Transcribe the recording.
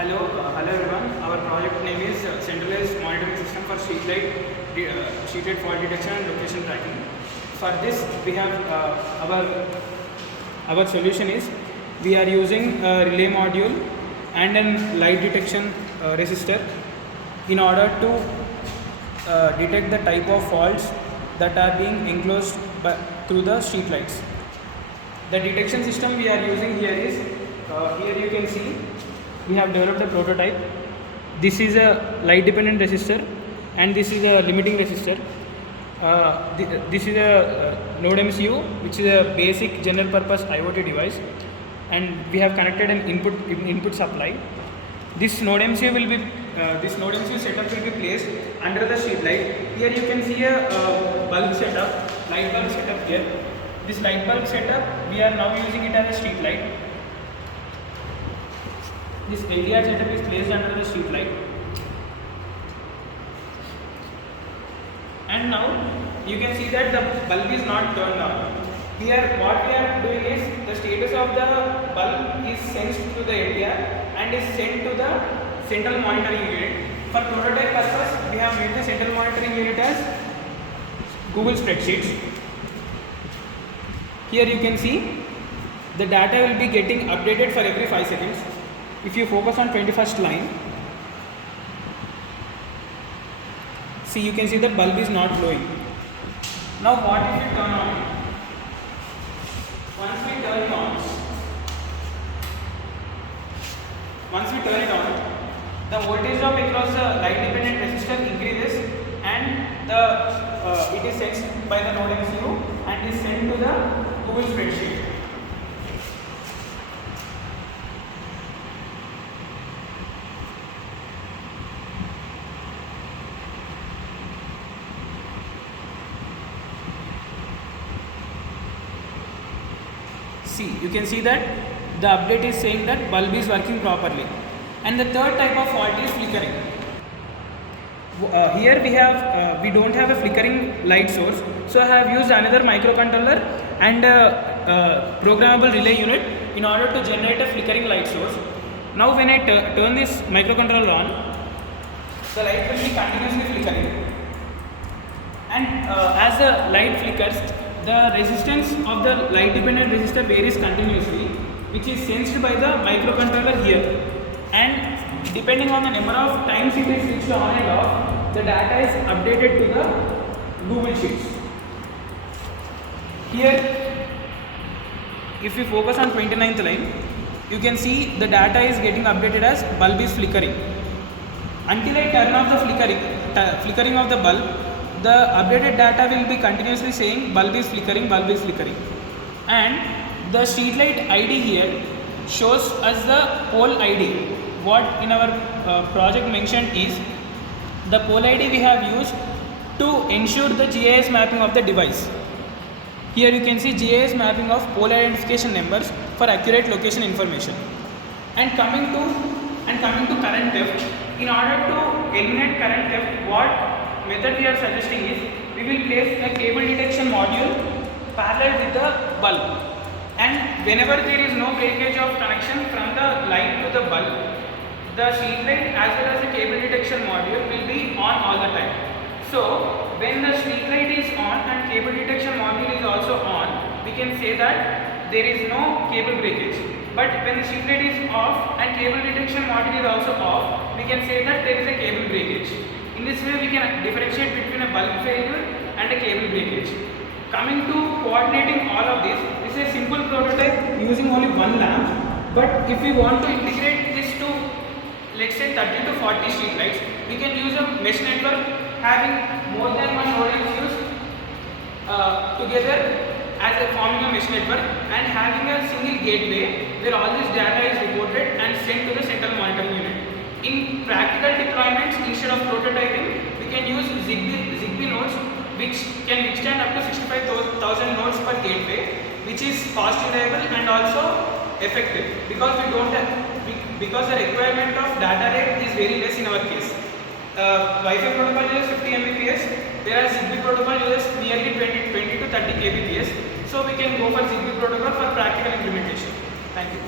Hello everyone. Our project name is Centralized Monitoring System for Street light fault detection and location tracking. For this, we have our solution is we are using a relay module and a light detection resistor in order to detect the type of faults that are being enclosed through the street lights. The detection system we are using here is here you can see we have developed a prototype. This is a light dependent resistor and this is a limiting resistor. This is a node MCU, which is a basic general purpose IoT device, and we have connected an input supply. This node MCU will be this node MCU setup will be placed under the street light. Here you can see a bulb setup, light bulb setup here. This light bulb setup, we are now using it as a street light. This LDR setup is placed under the street light. And now you can see that the bulb is not turned on. Here what we are doing is the status of the bulb is sensed to the LDR and is sent to the central monitoring unit. For prototype purpose, we have made the central monitoring unit as Google Spreadsheets. Here you can see the data will be getting updated for every 5 seconds. If you focus on 21st line, see, you can see the bulb is not glowing. Now what if we turn on it? Once we turn it on, the voltage drop across the light dependent resistor increases and it is sensed by the node MCU and is sent to the Google Spreadsheet. See, you can see that the update is saying that bulb is working properly. And the third type of fault is flickering. Here we don't have a flickering light source, so I have used another microcontroller and a programmable relay unit in order to generate a flickering light source. Now when I turn this microcontroller on, the light will be continuously flickering. And as the light flickers, the resistance of the light dependent resistor varies continuously, which is sensed by the microcontroller here, and depending on the number of times it is switched on and off, the data is updated to the Google Sheets. Here if you focus on 29th line, you can see the data is getting updated as bulb is flickering. Until I turn off the flickering of the bulb, the updated data will be continuously saying bulb is flickering, and the street light ID here shows us the pole ID. What in our project mentioned is the pole ID we have used to ensure the GIS mapping of the device. Here you can see GIS mapping of pole identification numbers for accurate location information. And coming to current theft, in order to eliminate current theft, what method we are suggesting is we will place a cable detection module parallel with the bulb, and whenever there is no breakage of connection from the light to the bulb, the street light as well as the cable detection module will be on all the time. So when the street light is on and cable detection module is also on, we can say that there is no cable breakage. But when the street light is off and cable detection module is also off, we can say that there is a cable breakage. In this way, we can differentiate between a bulb failure and a cable breakage. Coming to coordinating all of this is a simple prototype using only one lamp. But if we want to integrate this to, let's say, 30 to 40 street lights, we can use a mesh network having more than one node MCUs together as a forming a mesh network and having a single gateway where all this data is reported and sent to the central monitoring unit. In practical deployments, instead of prototyping, we can use Zigbee nodes, which can extend up to 65,000 nodes per gateway, which is cost reliable and also effective because because the requirement of data rate is very less in our case. Wi-Fi protocol uses 50 Mbps, whereas Zigbee protocol uses nearly 20 to 30 Kbps. So we can go for Zigbee protocol for practical implementation. Thank you.